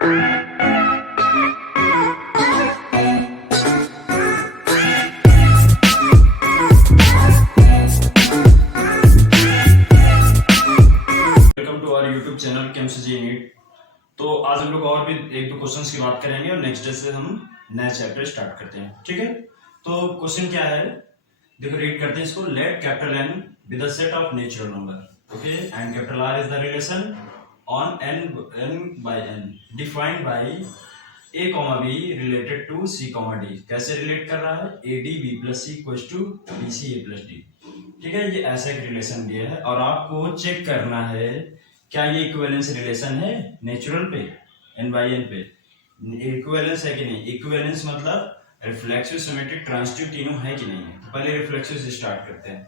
To our YouTube channel chemistry NEET. तो आज हम लोग और भी एक दो क्वेश्चंस की बात करेंगे और नेक्स्ट डे से हम नया चैप्टर स्टार्ट करते हैं। ठीक है, तो क्वेश्चन क्या है, देखो रीड करते हैं इसको। Let capital N with the set of natural number, okay, and capital R is the relation on n by n defined by a comma b related to c comma d। कैसे relate कर रहा है, ad b plus c equals to bc a plus d। ठीक है, ये ऐसा एक relation दिया है और आपको चेक करना है क्या ये इक्विवेलेंस रिलेशन है नेचुरल पे, n by n पे इक्विवेलेंस है कि नहीं। इक्विवेलेंस मतलब रिफ्लेक्सिव, सिमेट्रिक, ट्रांजिटिव तीनों है कि नहीं है। तो पहले रिफ्लेक्सिव से स्टार्ट करते हैं।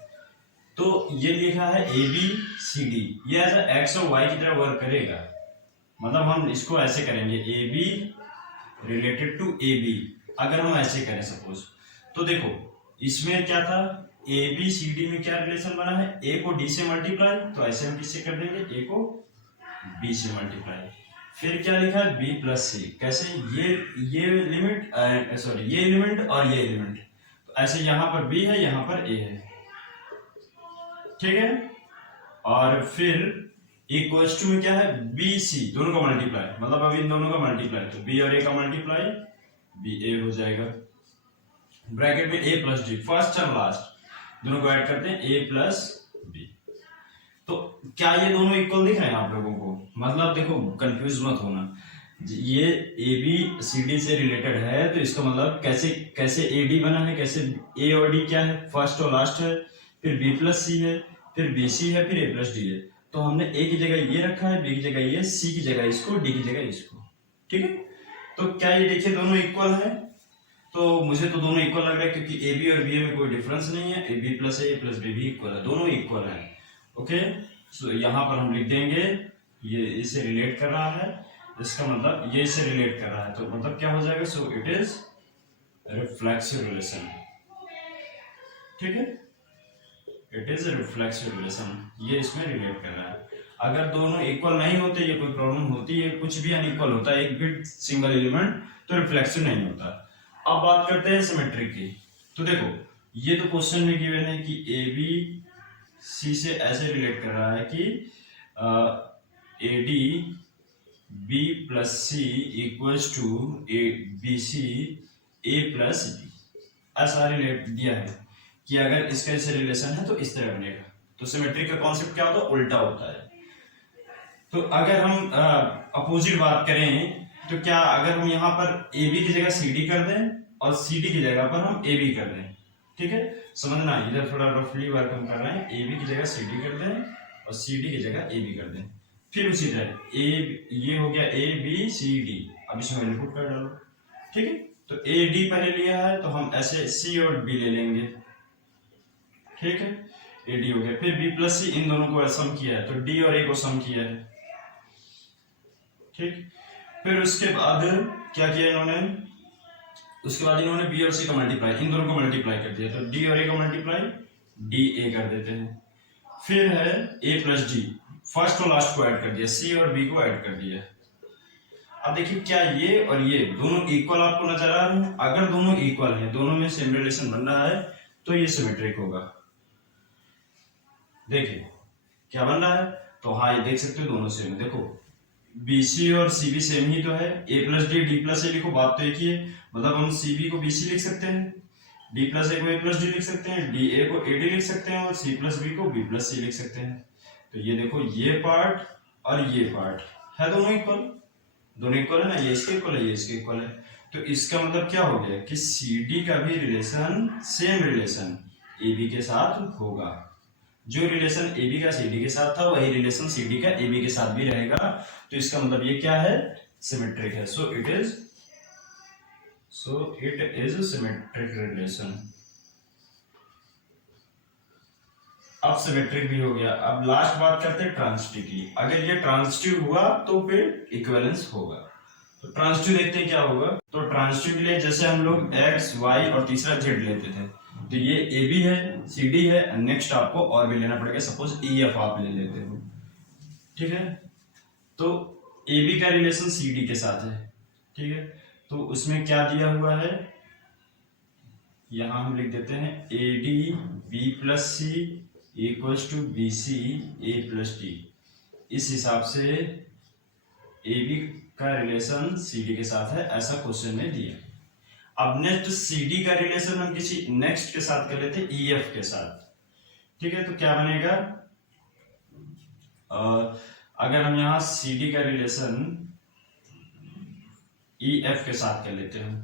तो ये लिखा है ए बी सी डी, ये ऐसा एक्स और वाई की तरह वर्क करेगा। मतलब हम इसको ऐसे करेंगे A B related to A B, अगर हम ऐसे करें सपोज। तो देखो इसमें क्या था, ए बी सी डी में क्या रिलेशन बना है, ए को डी से मल्टीप्लाई, तो ऐसे हम किससे कर देंगे, ए को बी से मल्टीप्लाई। फिर क्या लिखा है, बी प्लस सी। कैसे, ये लिमिट सॉरी ये एलिमेंट और ये एलिमेंट, तो ऐसे यहां पर बी है यहां पर ए है। ठीक है, और फिर इक्वल्स टू में क्या है, बी सी, दोनों का मल्टीप्लाई, मतलब अब इन दोनों का मल्टीप्लाई, तो बी और ए का मल्टीप्लाई बी ए हो जाएगा। ब्रैकेट में ए प्लस डी, फर्स्ट और लास्ट दोनों को ऐड करते हैं, ए प्लस बी। तो क्या ये दोनों इक्वल दिख रहे हैं आप लोगों को, मतलब देखो कंफ्यूज मत होना, ये ए बी सी डी से रिलेटेड है, तो इसका मतलब कैसे कैसे ए डी बना है, कैसे ए और डी क्या है, फर्स्ट और लास्ट है, फिर बी प्लस सी है, फिर बी सी है, फिर ए प्लस डी है। तो हमने ए की जगह ये रखा है, बी की जगह ये, सी की जगह इसको, डी की जगह इसको। ठीक है, तो क्या ये देखिए दोनों इक्वल है, तो मुझे तो दोनों इक्वल लग रहा है क्योंकि ए बी और बी ए में कोई डिफरेंस नहीं है, A B plus A plus B भी इक्वल है, दोनों इक्वल है। ओके, सो यहाँ पर हम लिख देंगे ये इससे रिलेट कर रहा है, इसका मतलब ये इससे रिलेट कर रहा है, तो मतलब क्या हो जाएगा, सो इट इज रिफ्लेक्सिव रिलेशन। ठीक है, इट इज रिफ्लेक्सिव रिलेशन, ये इसमें रिलेट कर रहा है। अगर दोनों इक्वल नहीं होते, ये कोई प्रॉब्लम होती है, कुछ भी अनइक्वल होता है, एक भी सिंगल एलिमेंट, तो रिफ्लेक्सिव नहीं होता। अब बात करते हैं सिमेट्री की। तो देखो ये तो क्वेश्चन में गिवन है कि ए बी सी से ऐसे रिलेट कर रहा है कि A D B plus C equals to A B C A plus B, ऐसा रिलेट दिया है कि अगर इसका ऐसे रिलेशन है तो इस तरह बनेगा। तो सिमेट्री का कॉन्सेप्ट क्या होता है, उल्टा होता है। तो अगर हम अपोजिट बात करें तो क्या, अगर हम यहाँ पर ए बी की जगह सी डी कर दें और सी डी की जगह पर हम ए बी कर दें, ठीक है, समझना, इधर थोड़ा रफली वर्क हम कर रहे हैं, ए बी की जगह सी डी कर दें और सी डी की जगह ए बी कर दें। फिर उसी तरह ये हो गया ए बी सी डी, अब इसमें इनपुट कर डालो। ठीक है, तो ए डी पहले लिया है तो हम ऐसे सी और बी ले लेंगे। ठीक है, ए डी हो गया, फिर बी प्लस सी, इन दोनों को सम किया है तो डी और ए को सम किया है। ठीक, फिर उसके बाद क्या किया इन्होंने, उसके बाद इन्होंने बी और सी का मल्टीप्लाई, इन दोनों को मल्टीप्लाई कर दिया, तो डी और ए का मल्टीप्लाई डी ए कर देते हैं। फिर है ए प्लस डी, फर्स्ट और लास्ट को ऐड कर दिया, सी और बी को ऐड कर दिया। अब देखिए क्या ये और ये दोनों इक्वल आपको नजर आ रहे हैं, अगर दोनों इक्वल हैं, दोनों में सेम रिलेशन बन रहा है, तो ये सिमेट्रिक होगा। देखिए क्या बन रहा है, तो हाँ ये देख सकते हो दोनों सेम, देखो BC और CB सेम ही तो है, A plus D D plus A लिखो, बात तो एक ही है, मतलब हम CB को BC लिख सकते हैं, D प्लस ए को A प्लस डी लिख सकते हैं, DA को AD लिख सकते हैं और C प्लस B को B प्लस C लिख सकते हैं। तो ये देखो ये पार्ट और ये पार्ट है दोनों इक्वल, दोनों इक्वल है ना, ये इसके इक्वल है, ये इसके इक्वल है। तो इसका मतलब क्या हो गया कि CD का भी रिलेशन सेम रिलेशन AB के साथ होगा, जो रिलेशन ए बी का सी डी के साथ था वही रिलेशन सी डी का ए बी के साथ भी रहेगा। तो इसका मतलब ये क्या है, सिमेट्रिक है। सो इट इज सिमेट्रिक रिलेशन। अब सिमेट्रिक भी हो गया। अब लास्ट बात करते हैं ट्रांजिटिव की। अगर ये ट्रांजिटिव हुआ तो फिर इक्विवेलेंस होगा। तो ट्रांजिटिव देखते हैं क्या होगा। तो ट्रांजिटिव के लिए जैसे हम लोग एक्स वाई और तीसरा जेड लेते थे, तो ये ए बी है, सी डी है, नेक्स्ट आपको और भी लेना पड़ेगा, सपोज ई एफ आप ले लेते हो, ठीक है। तो ए बी का रिलेशन सी डी के साथ है, ठीक है। तो उसमें क्या दिया हुआ है, यहां हम लिख देते हैं A D B plus C equals to B C A plus D. इस हिसाब से ए बी का रिलेशन सी डी के साथ है, ऐसा क्वेश्चन में दिया। अब नेक्स्ट सी डी का रिलेशन हम किसी नेक्स्ट के साथ कर लेते हैं, ई एफ के साथ, ठीक है। तो क्या बनेगा, अगर हम यहां सी डी का रिलेशन ई एफ के साथ कर लेते हैं,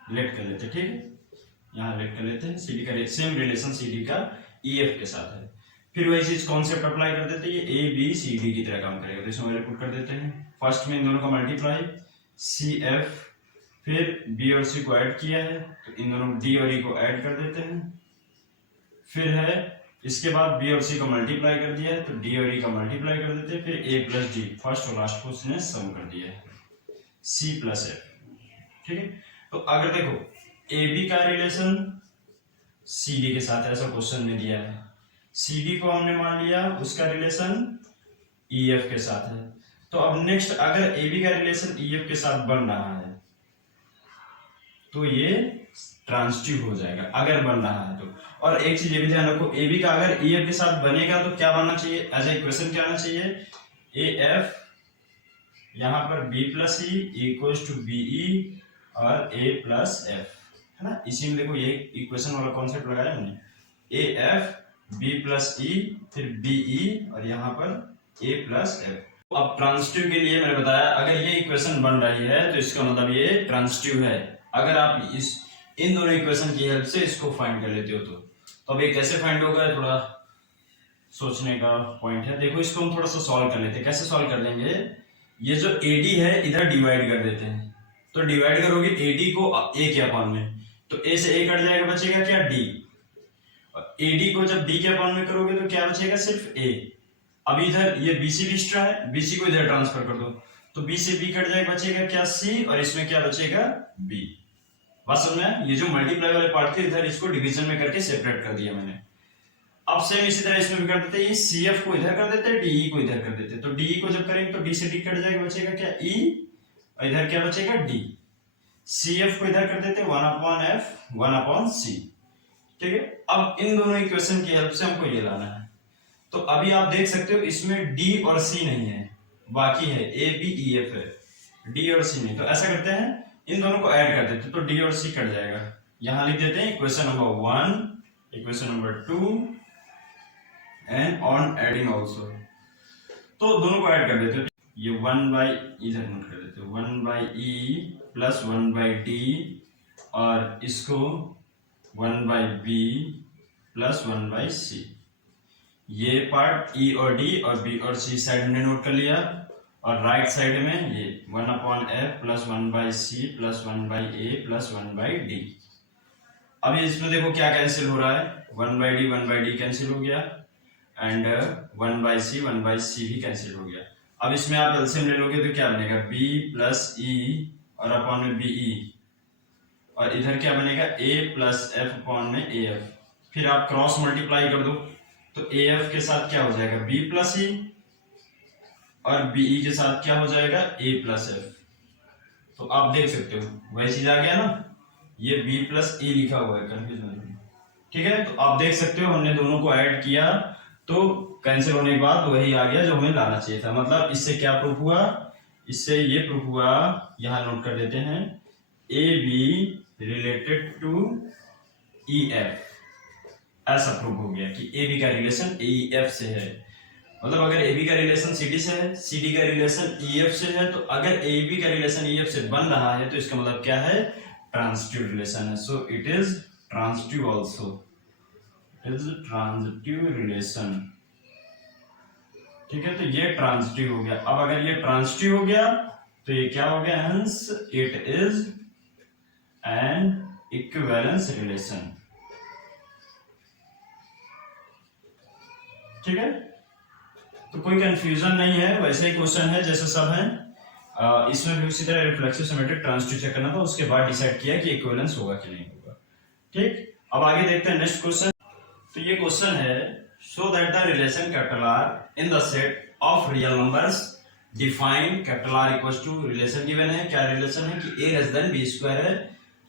लेट कर लेते हैं, ठीक है, यहाँ लेट कर लेते हैं। सी डी का सेम रिलेशन सी डी का ई एफ के साथ है। फिर वही चीज कॉन्सेप्ट अप्लाई कर देते हैं, ये ए बी सी डी की तरह काम करेगा। तो इसमें पुट कर देते हैं, फर्स्ट में इन दोनों का मल्टीप्लाई सी एफ, फिर बी और सी को ऐड किया है तो इन दोनों डी और ई को ऐड कर देते हैं। फिर है इसके बाद बी और सी को मल्टीप्लाई कर दिया है तो डी और ई का मल्टीप्लाई कर देते हैं। फिर ए प्लस डी, फर्स्ट और लास्ट को उसने सम कर दिया है, सी प्लस एफ, ठीक है। तो अगर देखो ए बी का रिलेशन सी डी के साथ, ऐसा क्वेश्चन में दिया है, सी डी को हमने मान लिया उसका रिलेशन ई एफ के साथ है। तो अब नेक्स्ट अगर ए बी का रिलेशन ई एफ के साथ बन रहा है तो ये ट्रांजिटिव हो जाएगा, अगर बन रहा है तो। और एक चीज ये भी ध्यान रखो, ए बी का अगर ई एफ के साथ बनेगा तो क्या बनना चाहिए, एज ए इक्वेशन क्या आना चाहिए, ए एफ यहां पर B plus E equals to B E और ए प्लस एफ, है ना। इसी में देखो ये इक्वेशन वाला कॉन्सेप्ट लगाया हमने, ए एफ बी प्लस ई फिर बी ई और यहाँ पर ए प्लस एफ। अब ट्रांजिटिव के लिए मैंने बताया अगर ये इक्वेशन बन रही है तो इसका मतलब ये ट्रांजिटिव है। अगर आप इन दोनों इक्वेशन की हेल्प से इसको फाइंड कर लेते हो तो अब ये कैसे फाइंड होगा, थोड़ा सोचने का पॉइंट है। देखो इसको हम थोड़ा सा सॉल्व कर लेते हैं। कैसे सॉल्व कर देंगे, ये जो AD है इधर डिवाइड कर देते हैं, तो डिवाइड करोगे AD को A के अपॉन में, तो A से A कट जाएगा, बचेगा क्या D। और AD को जब D के अपॉन में करोगे तो क्या बचेगा, सिर्फ A। अब इधर ये BC एक्स्ट्रा है, BC को इधर ट्रांसफर कर दो तो B से B कट जाएगा, बचेगा क्या C, और इसमें क्या बचेगा B। बात समझ में, ये जो मल्टीप्लाई वाले पार्ट थे इधर इसको डिवीजन में करके सेपरेट कर दिया मैंने। अब सेम इसी तरह इसमें भी कर देते हैं, CF को इधर कर देते हैं, DE को इधर कर देते हैं। तो DE को जब करेंगे तो D से D कट जाएगा, बचेगा क्या E, और इधर क्या बचेगा D। CF को इधर कर देते हैं 1/F 1/C, ठीक है। अब इन दोनों इक्वेशन की हेल्प से हमको ये लाना है। तो अभी आप देख सकते हो इसमें D और C नहीं है, बाकी है A B E F है, D और C नहीं। तो ऐसा करते हैं इन दोनों को ऐड कर देते हैं तो D और C कट जाएगा। यहां लिख देते हैं equation number 1, equation number 2 and on adding also. तो दोनों को ऐड कर देते हैं, ये 1 बाई इधर नोट कर देते हैं 1 by E plus 1 by D, और इसको 1 बाई बी प्लस 1 बाई सी। ये पार्ट ई और डी और बी और सी साइड हमने नोट कर लिया, और राइट साइड में ये 1/F plus 1 by C plus 1 by A plus 1 by D. अब इसमें देखो क्या कैंसिल हो रहा है, 1 बाई डी कैंसिल हो गया, एंड 1 बाई सी भी कैंसिल हो गया। अब इसमें आप एलसीएम ले लोगे तो क्या बनेगा, b प्लस ई और अपॉन में बी ई, और इधर क्या बनेगा a प्लस एफ अपॉन में ए एफ। फिर आप क्रॉस मल्टीप्लाई कर दो तो ए एफ के साथ क्या हो जाएगा b प्लस ई, और बी ई के साथ क्या हो जाएगा a प्लस एफ। तो आप देख सकते हो वही चीज आ गया ना, ये b प्लस ई लिखा हुआ है, कंफ्यूज नहीं, ठीक है। तो आप देख सकते हो हमने दोनों को ऐड किया तो कैंसिल होने के बाद वही आ गया जो हमें लाना चाहिए था। मतलब इससे क्या प्रूफ हुआ, इससे ये प्रूफ हुआ, यहां नोट कर देते हैं, A B related to E F. ऐसा प्रूफ हो गया कि ए बी का रिलेशन ई एफ से है। मतलब अगर ए बी का रिलेशन सी डी से है, सी डी का रिलेशन ई एफ से है, तो अगर ए बी का रिलेशन ई एफ से बन रहा है तो इसका मतलब क्या है, ट्रांजिटिव रिलेशन है। सो it is transitive also, is transitive relation, ठीक है। तो ये ट्रांजिटिव हो गया। अब अगर ये ट्रांजिटिव हो गया तो ये क्या हो गया, hence it is an equivalence relation, ठीक है। तो कोई कंफ्यूजन नहीं है, वैसे ही क्वेश्चन है जैसे सब है। इसमें भी उसी तरह रिफ्लेक्सिव सिमेट्रिक ट्रांजिटिव चेक करना था, उसके बाद डिसाइड किया कि इक्विवेलेंस होगा कि नहीं होगा, ठीक। अब आगे देखते हैं नेक्स्ट क्वेश्चन। तो ये क्वेश्चन है, show that the relation capital R in the set of real numbers define capital R equals to relation given है, क्या रिलेशन है कि A less than B square है,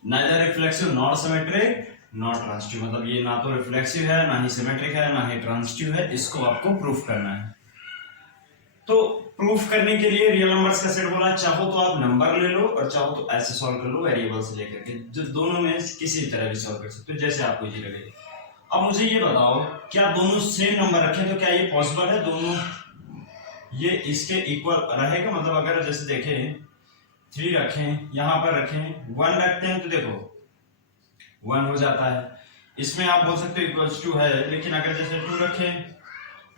neither reflexive not symmetric not transitive, मतलब ये ना तो reflexive है ना ही सिमेट्रिक है ना ही ट्रांजिटिव है, इसको आपको प्रूफ करना है। तो प्रूफ करने के लिए रियल नंबर्स का सेट बोला, चाहो तो आप नंबर ले लो और चाहो तो ऐसे सॉल्व कर लो वेरिएबल से लेकर के, जो दोनों में किसी तरह भी सॉल्व कर सकते हो जैसे आपको इजी लगे। अब मुझे ये बताओ क्या दोनों सेम नंबर रखें तो क्या ये पॉसिबल है दोनों ये इसके इक्वल रहेगा, मतलब अगर जैसे देखें 3 रखें यहां पर रखें 1 रखते हैं तो देखो 1 हो जाता है, इसमें आप बोल सकते हो इक्वल्स टू है, लेकिन अगर जैसे 2 रखें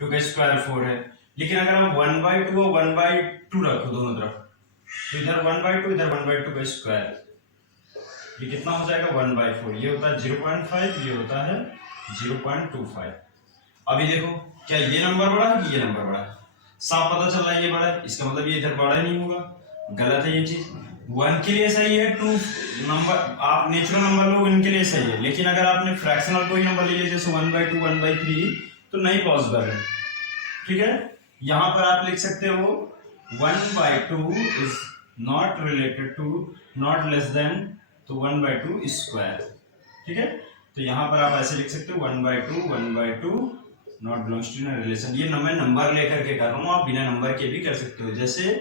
2 का स्क्वायर 4 है, लेकिन अगर हम 1/2 और 1/2 रखो दोनों तरफ तो इधर 1/2 इधर 1/2 का स्क्वायर, ये कितना हो जाएगा 1/4, ये होता है 0.5, ये होता है 0.25। अभी देखो क्या ये नंबर बड़ा है कि ये नंबर बड़ा है, साफ पता चल रहा है ये बड़ा है, इसका मतलब ये इधर बड़ा नहीं होगा, गलत है ये चीज। 1 के लिए सही है, 2 नंबर आप नेचुरल नंबर लो इनके लिए सही है, लेकिन अगर आपने फ्रैक्शनल कोई नंबर ले लिया जैसे 1/2 1/3 तो नहीं पॉसिबल है, ठीक है। यहां पर आप लिख सकते हो 1/2 is not related to not less than तो 1/2 स्क्वायर, ठीक है। तो यहां पर आप ऐसे लिख सकते हो 1/2 नॉट बिलोंग्स टू रिलेशन, ये मैं नंबर लेकर के कर रहा हूं, आप बिना नंबर के भी कर सकते हो, जैसे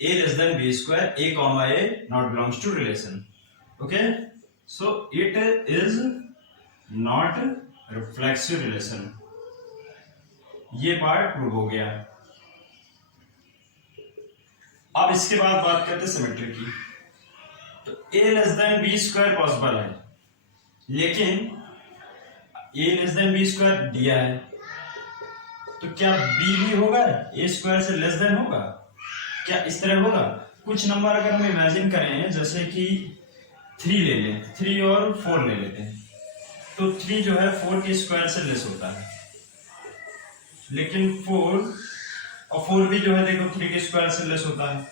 a less than b square a comma a not belongs to relation, okay. So it is not reflexive relation, ये पार्ट प्रूव हो गया। अब इसके बाद बात करते हैं सिमेट्री की, तो a less than b square possible है, लेकिन a less than b square दिया है तो क्या b भी होगा a स्क्वायर से लेस देन होगा, क्या इस तरह होगा। कुछ नंबर अगर हम इमेजिन करें जैसे कि 3 ले लें, 3 और 4 ले लेते हैं, तो 3 जो है 4 के स्क्वायर से लेस होता है, लेकिन 4 और 4 भी जो है देखो 3 के स्क्वायर से लेस होता है,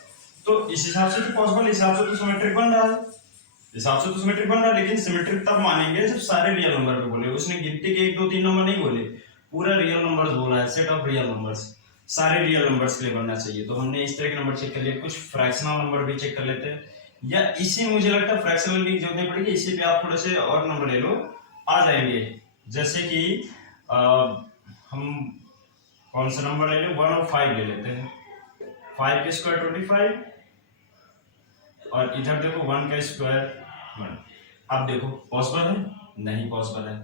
तो इस हिसाब से तो पॉसिबल, इस हिसाब से तो सिमेट्रिक बन रहा है, इस हिसाब से तो सिमेट्रिक बन रहा है, लेकिन सिमेट्रिक तब मानेंगे जब सारे रियल नंबर पे बोले, उसने गिनती के 1 2 3 नंबर नहीं बोले, पूरा रियल नंबर्स बोला है, सेट ऑफ रियल नंबर्स, सारे रियल नंबर्स के लिए बनना चाहिए। तो हमने इस तरह के नंबर चेक कर लिए, कुछ फ्रैक्शनल नंबर भी चेक कर लेते हैं, या इसी मुझे लगता है फ्रैक्शनल की जरूरत नहीं पड़ेगी, इसी पे आप थोड़े से और नंबर ले लो आ जाएंगे, जैसे कि हम कौन सा नंबर ले लें 1 और 5 ले लेते हैं, 5 के स्क्वायर 25 और इधर देखो 1 का स्क्वायर 1, अब देखो पॉसिबल है नहीं पॉसिबल है,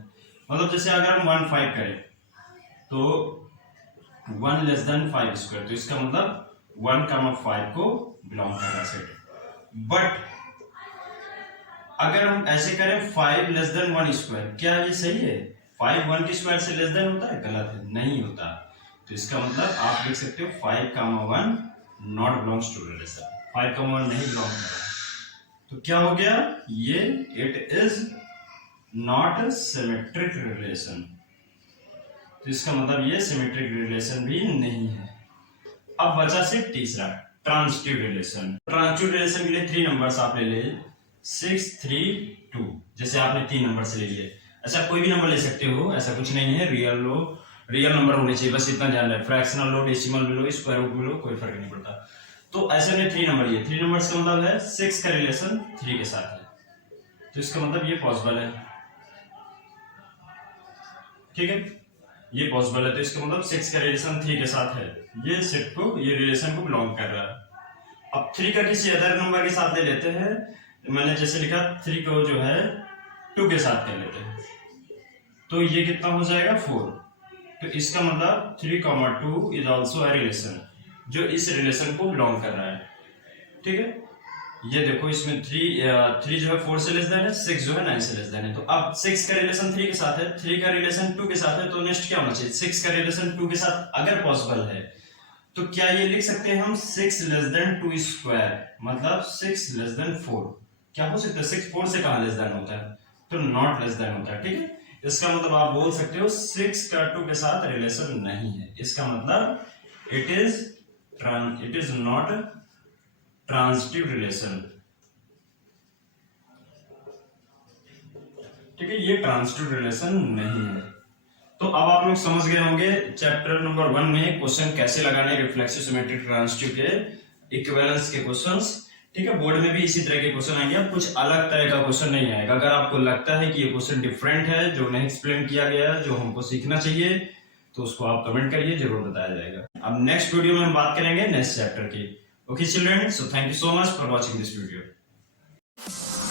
मतलब जैसे अगर हम 1 5 करें तो 1 लेस देन 5 स्क्वायर, तो इसका मतलब 1,5 को बिलोंग कर रहा है सेट, बट अगर हम ऐसे करें 5 लेस देन 1 स्क्वायर, क्या ये सही है, 5 1 के स्क्वायर से लेस देन होता है, गलत है, नहीं होता, तो इसका मतलब आप लिख सकते हो 5,1 नॉट बिलोंग्स टू रिलेशन, 5,1 नहीं बिलोंग कर रहा, तो क्या हो गया ये it is not symmetric relation, तो इसका मतलब ये सिमेट्रिक रिलेशन भी नहीं है। अब बचा सिर्फ तीसरा ट्रांजिटिव रिलेशन, ट्रांजिटिव रिलेशन के लिए 3 नंबर्स आप ले ले 6 3 2, जैसे आपने 3 नंबर से ले लिए, अच्छा कोई भी नंबर ले सकते हो, ऐसा कुछ नहीं है, रियल लो रियल नंबर होने चाहिए, बस इतना ध्यान रहे, फ्रैक्शनल लो डेसिमल भी लो स्क्वायर रूट भी लो, कोई फर्क नहीं पड़ता। तो ऐसे में 3 नंबर लिए, 3 नंबर का मतलब है 6 का रिलेशन 3 के साथ है, तो इसका मतलब ये पॉसिबल है, ठीक है, ये पॉसिबल है, तो इसका मतलब 6 का रिलेशन 3 के साथ है, ये सेट को ये रिलेशन को बिलोंग कर रहा है। अब 3 का किसी अदर नंबर के साथ ले लेते हैं, मैंने जैसे लिखा 3 को जो है 2 के साथ कर लेते हैं, तो ये कितना हो जाएगा 4, तो इसका मतलब 3,2 इज ऑल्सो अ रिलेशन जो इस रिलेशन को बिलोंग कर रहा है, ठीक है। ये देखो इसमें 3 जो है 4 से लेस देन है, 6 जो है 9 से लेस देन है, तो अब 6 का रिलेशन 3 के साथ है, 3 का रिलेशन 2 के साथ है, तो नेक्स्ट क्या होना चाहिए 6 का रिलेशन 2 के साथ अगर पॉसिबल है तो क्या ये लिख सकते हैं हम 6 लेस देन 2 स्क्वायर, मतलब 6 लेस देन 4, क्या हो सकता है 6 4 से कहां लेस देन होता है, तो नॉट लेस देन होता है, ठीक है। इसका मतलब आप बोल सकते हो 6 का 2 के साथ रिलेशन नहीं है, इसका मतलब it is not transitive relation, ठीक है, ये ट्रांजिटिव रिलेशन नहीं है। तो अब आप लोग समझ गए होंगे चैप्टर नंबर 1 में क्वेश्चन कैसे लगाने रिफ्लेक्सिव सिमेट्रिक ट्रांजिटिव के इक्विवेलेंस के क्वेश्चंस। ठीक है, बोर्ड में भी इसी तरह के क्वेश्चन आएंगे, अब कुछ अलग तरह का क्वेश्चन नहीं आएगा। अगर आपको लगता है कि ये क्वेश्चन डिफरेंट है, जो नहीं एक्सप्लेन किया गया है, जो हमको सीखना चाहिए, तो उसको आप कमेंट करिए, जरूर बताया जाएगा। अब नेक्स्ट वीडियो में हम बात करेंगे नेक्स्ट चैप्टर की। Okay children, so thank you so much for watching this video.